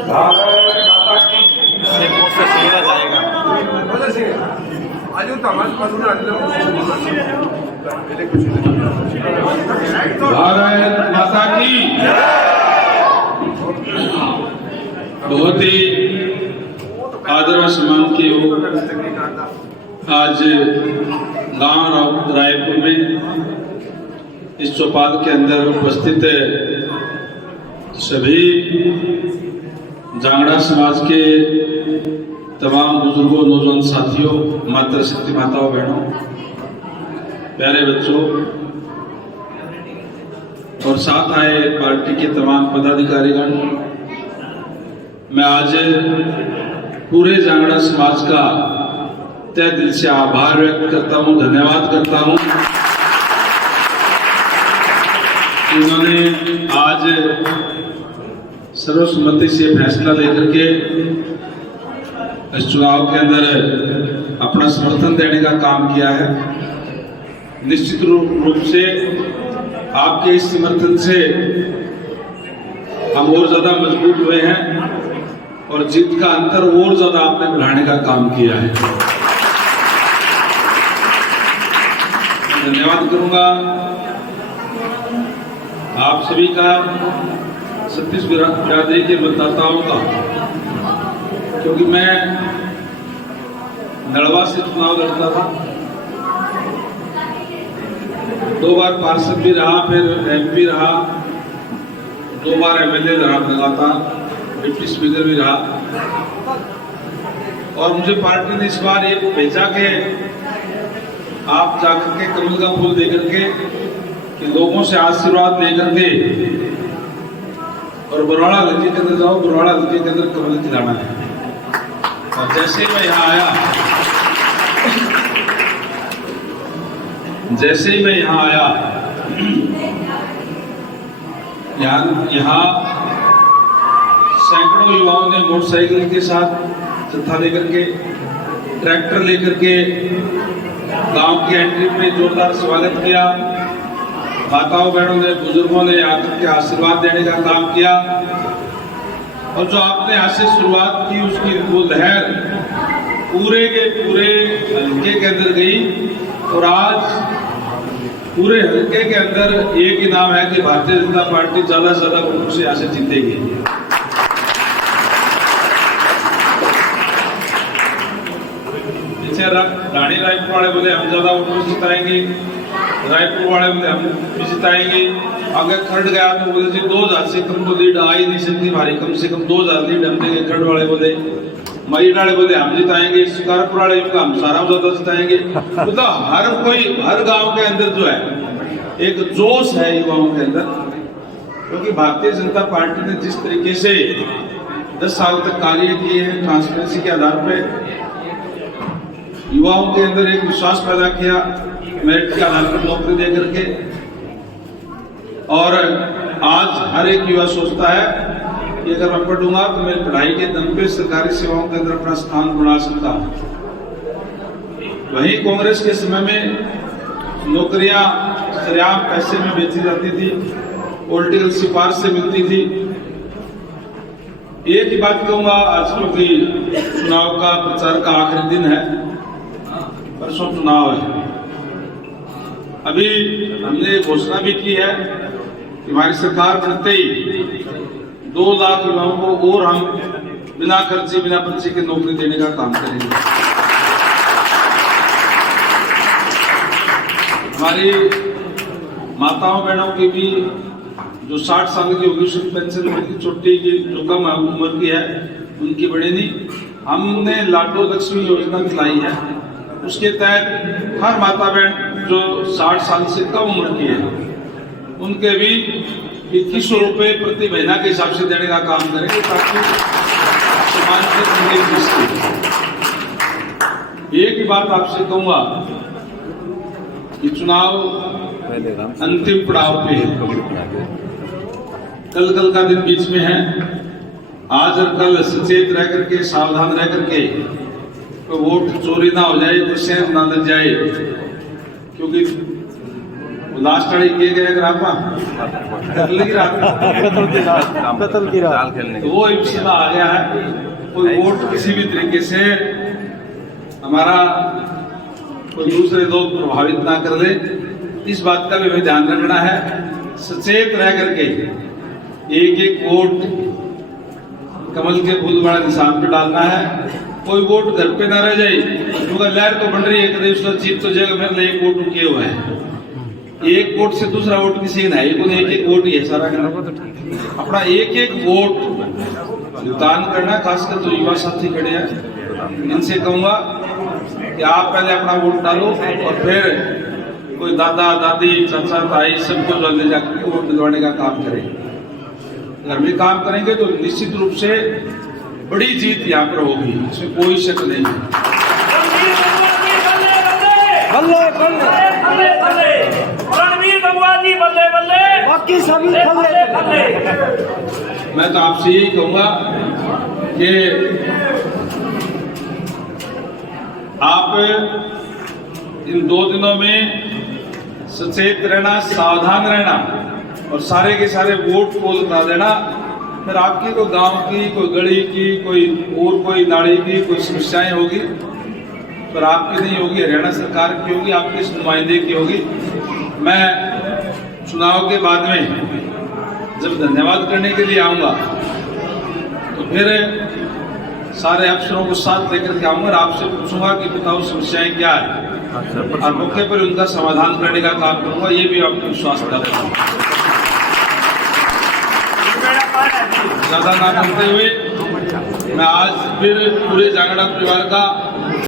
भारत माता की बहुत ही आदर व सम्मान की हो। आज गांव रायपुर में इस चौपाल के अंदर उपस्थित सभी जांगड़ा समाज के तमाम बुजुर्गों, नौजवान साथियों, मातृशक्ति माताओं, बहनों, प्यारे बच्चों और साथ आए पार्टी के तमाम पदाधिकारीगण, मैं आज पूरे जांगड़ा समाज का तहे दिल से आभार व्यक्त करता हूं, धन्यवाद करता हूं। उन्होंने आज सर्वसम्मति से फैसला लेकर के इस चुनाव के अंदर अपना समर्थन देने का काम किया है। निश्चित रूप से आपके इस समर्थन से हम और ज्यादा मजबूत हुए हैं और जीत का अंतर और ज्यादा आपने बढ़ाने का काम किया है। धन्यवाद करूंगा आप सभी का, छत्तीस बिरादरी के मतदाताओं का, क्योंकि मैं नड़वा से चुनाव लड़ता था, 2 बार पार्षद भी रहा, फिर एमपी रहा, 2 बार एमएलए रहा, लगातार डिप्टी स्पीकर भी रहा। और मुझे पार्टी ने इस बार ये भेजा के आप जाकर के कमल का फूल देकर के कि लोगों से आशीर्वाद लेकर के और बरवाड़ा हल्के के अंदर जाओ, बरवाड़ा हल्के के अंदर कमल खिलाना है। और जैसे ही मैं यहाँ आया यहाँ सैकड़ों युवाओं ने मोटरसाइकिल के साथ जत्था लेकर के, ट्रैक्टर लेकर के गांव की एंट्री पे जोरदार स्वागत किया। माताओं बहनों ने, बुजुर्गों ने आकर के आशीर्वाद देने का काम किया और जो आपने आज से शुरुआत की उसकी वो लहर पूरे के पूरे हल्के के अंदर गई और आज पूरे हल्के के अंदर एक ही नाम है कि भारतीय जनता पार्टी ज्यादा से ज्यादा वोटों से यहाँ से जीतेगी। रानी रायपुर वाले बोले हम ज्यादा वोटों से जिताएंगे, रायपुर वाले बोले हम भी जिताएंगे। अगर खड़ गया तो बोले जी 2000 से कम तो लीड आ ही नहीं सकती हमारी, कम से कम 2000 लीड हम देंगे। खड़ वाले बोले, मई वाले बोले हम जिताएंगे, शिकारपुर वाले हम सारा ज्यादा जिताएंगे। मतलब हर कोई, हर गांव के अंदर जो है एक जोश है युवाओं के अंदर, क्योंकि भारतीय जनता पार्टी ने जिस तरीके से 10 साल तक कार्य किए हैं ट्रांसपेरेंसी के आधार पर, युवाओं के अंदर एक विश्वास पैदा किया मेरिट के आधार पर नौकरी दे करके, और आज हर एक युवा सोचता है कि अगर मैं पढ़ूंगा तो मेरी पढ़ाई के दम पे सरकारी सेवाओं के अंदर अपना स्थान बना सकता हूं। वहीं कांग्रेस के समय में नौकरियां सरेआम पैसे में बेची जाती थी, पॉलिटिकल सिफारिश से मिलती थी। एक ही बात कहूंगा, आज क्योंकि चुनाव का प्रचार का आखिरी दिन है, परसों चुनाव है, अभी हमने घोषणा भी की है कि हमारी सरकार बनते ही 2 लाख युवाओं को और हम बिना खर्चे, बिना पर्ची की नौकरी देने का काम करेंगे। हमारी माताओं बहनों की भी जो 60 साल की होगी पेंशन उनकी छोटी की जो कम उम्र की है उनकी बढ़ेगी। हमने लाडो लक्ष्मी योजना चलाई है, उसके तहत हर माता बहन जो 60 साल से कम उम्र की है उनके भी 2100 रुपए प्रति महीना के हिसाब से देने का काम करेंगे, ताकि समाज के एक ही बात आपसे कहूंगा कि चुनाव अंतिम पड़ाव पे है, कल का दिन बीच में है। आज और कल सचेत रह करके, सावधान रह करके तो वोट चोरी ना हो जाए, तो शहर ना लग जाए, क्योंकि लास्ट वाली किए गए अगर आप कत्ल की रात तो वो इब्सला आ गया है। कोई वोट किसी भी तरीके से हमारा कोई दूसरे लोग प्रभावित ना कर ले, इस बात का भी हमें ध्यान रखना है। सचेत रह करके एक एक वोट कमल के फूल वाला निशान पे डालना है। कोई वोट घर पे ना रह जाए, क्योंकि लहर तो बन रही है, कभी उसका जीत तो जगह मेरे लिए एक वोट किए हुआ है। एक वोट से दूसरा वोट किसी नहीं, एक एक वोट ही है सारा करना। अपना एक एक वोट दान करना, खासकर जो युवा साथी खड़े हैं इनसे कहूंगा कि आप पहले अपना वोट डालो और फिर कोई दादा दादी चाचा ताई सबको ले जाकर वोट दिलवाने का काम करें। अगर भी काम करेंगे तो निश्चित रूप से बड़ी जीत यहाँ पर होगी, इसमें कोई शक नहीं है। मैं तो आपसे यही कहूंगा कि आप इन 2 दिनों में सचेत रहना, सावधान रहना और सारे के सारे वोट पोल करा देना। फिर आपकी कोई गांव की, कोई गली की, कोई नाली की कोई समस्याएं होगी, पर आपकी नहीं होगी, हरियाणा सरकार की होगी, आपके इस नुमाइंदे की होगी। मैं चुनाव के बाद में जब धन्यवाद करने के लिए आऊंगा तो फिर सारे अफसरों को साथ लेकर के आऊंगा और आपसे पूछूंगा कि बताओ समस्याएं क्या है, और मौके पर उनका समाधान करने का काम करूंगा। ये भी आपको विश्वास दिलाता हूं। ज्यादा ना करते हुए मैं आज फिर पूरे जागड़ा परिवार का